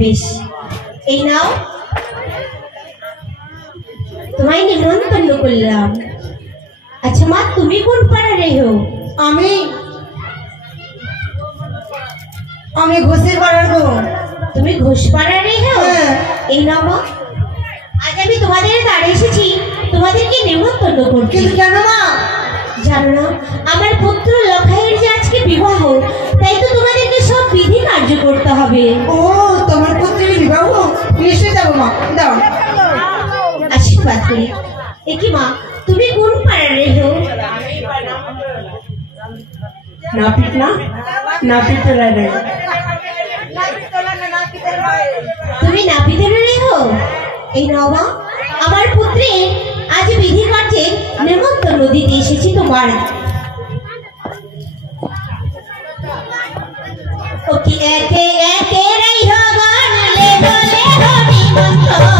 বেশ, এই নাও, তোমায় নিমন্ত্রণ করলাম। আচ্ছা মা, তুমি কোন পাড়ার রেহো? আমি ঘোষের পাড়ার গো। তুমি ঘোষ পাড়ার রেহো? এই নাও মা, আজ আমি তোমাদের দ্বারে এসেছি তোমাদেরকে নিমন্ত্রণ করতে। কিন্তু কেন মা? জানো না, আমার পুত্র লখাইয়ের যে আজকে বিবাহ, তাই তো তোমাদেরকে সব বিধি কার্য করতে হবে। ও, তোমার পুত্রের বিবাহ? নিশ্চয়ই যাবো মা, দাও আশীর্বাদ করি। একি মা, তুমি কোন পাড়ার রেহো? নাপিত না, নাপিতের রে। তুমি নাপিতের রেহো? এই নাও মা, আমার পুত্রে আজ বিধি কার্যে নিমন্ত্রণ দিতে এসেছি তোমার। ওকে একে একে রেহো গান লেহো লেহো নিমন্ত্রণ।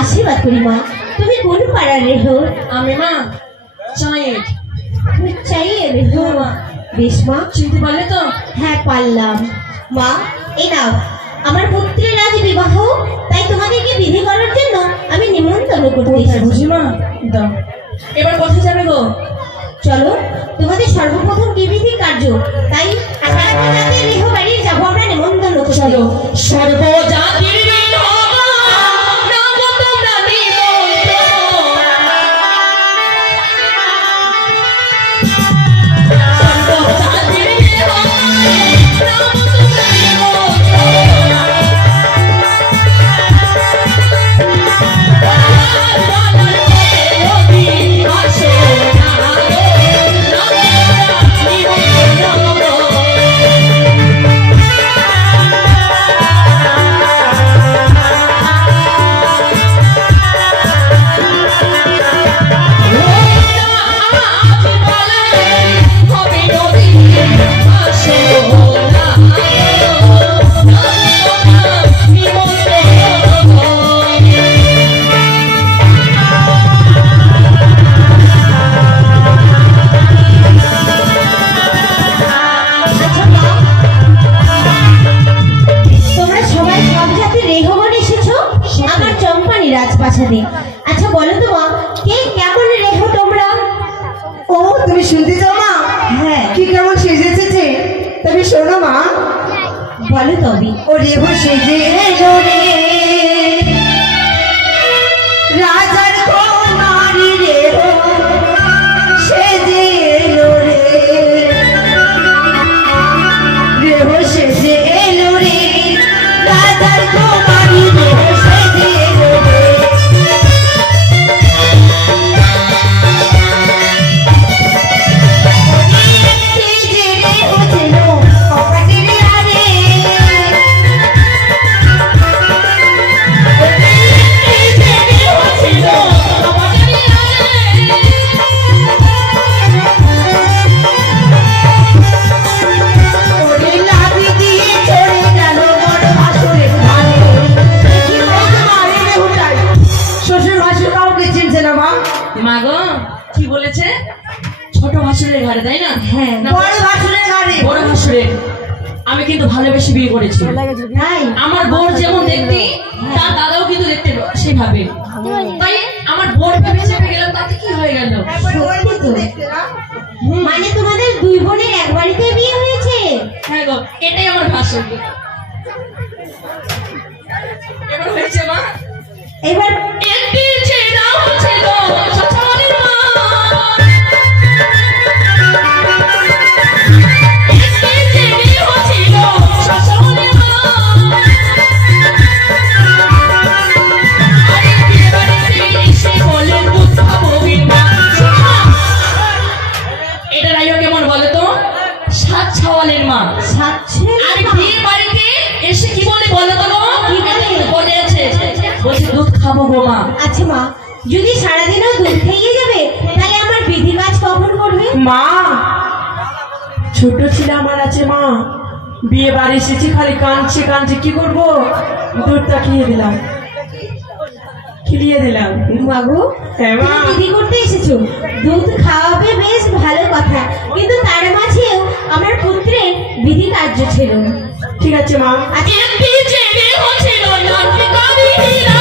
আশীর্বাদ করি মা, তুমি কোন পাড়ার রেহো? আমি মা চাঁয়ের। তুমি চাইয়ে রেহো? বেশ মা, চিনতে পারলে তো? হ্যাঁ পারলাম। মা, এই নাও, আমার পুত্রের আজ বিবাহ, তাই তোমাদেরকে বিধি করার জন্য আমি নিমন্ত্রণ করতে এসেছি। বুঝি মা, দাও। এবার কোথায় যাবে গো? চলো, তোমাদের সর্বপ্রথম কি বিধি কার্য, তাই সর্বজাতির রেহ বাড়ি যাবো আমরা নিমন্ত্রণ করতে। চলো, সর্বজাতির রাজপ্রাসাদে। আচ্ছা বলো তো মা, কে কেমন রেহো তোমরা? ও, তুমি শুনতে চাও মা? হ্যাঁ। কি কেমন সেজেছে? তবে শোনো মা, বলো তবে। ও রেহো সেজে এলো রে রাজার কুমারী, রেহো সেজে এলো রে, রেহো সেজে এলো রে রাজার কুমারী, রেহো সেজে এলো রে। কি বলেছে? ছোট ভাসুরের ঘরে, তাই না? হ্যাঁ, বড় ভাসুরের ঘরে। বড় ভাসুরের। আমি কিন্তু ভালোবেসে বিয়ে করেছি। আমার বোন যেমন দেখতে, তার দাদাও কিন্তু দেখতে সেভাবে। তাই আমার বোন ভেবে চেপে গেলাম, তাতে কি হয়ে গেল? মানে তোমাদের দুই বোনের এক বাড়িতে বিয়ে হয়েছে? হ্যাঁ গো, এটাই আমার ভাসুর। এবার হয়েছে মা। এবার একটি খাবো গো মা। আচ্ছা মা, যদি সারাদিনও দুধ খাইয়ে যাবে তাহলে আমার বিধি কাজ কখন করবে? মা ছোট ছিল আমার আছে মা, বিয়ে বাড়ি এসেছি খালি কাঁদছে কাঁদছে, কি করবো? দুধটা খিলিয়ে দিলাম। মাগো, হ্যাঁ মা। তুমি বিধি করতে এসেছো, দুধ খাওয়াবে বেশ ভালো কথা, কিন্তু তার মাঝেও আমার পুত্রের বিধি কার্য ছিল। ঠিক আছে মা। আচ্ছা একটি ছেলে হচ্ছিল নাকি কবি হীরা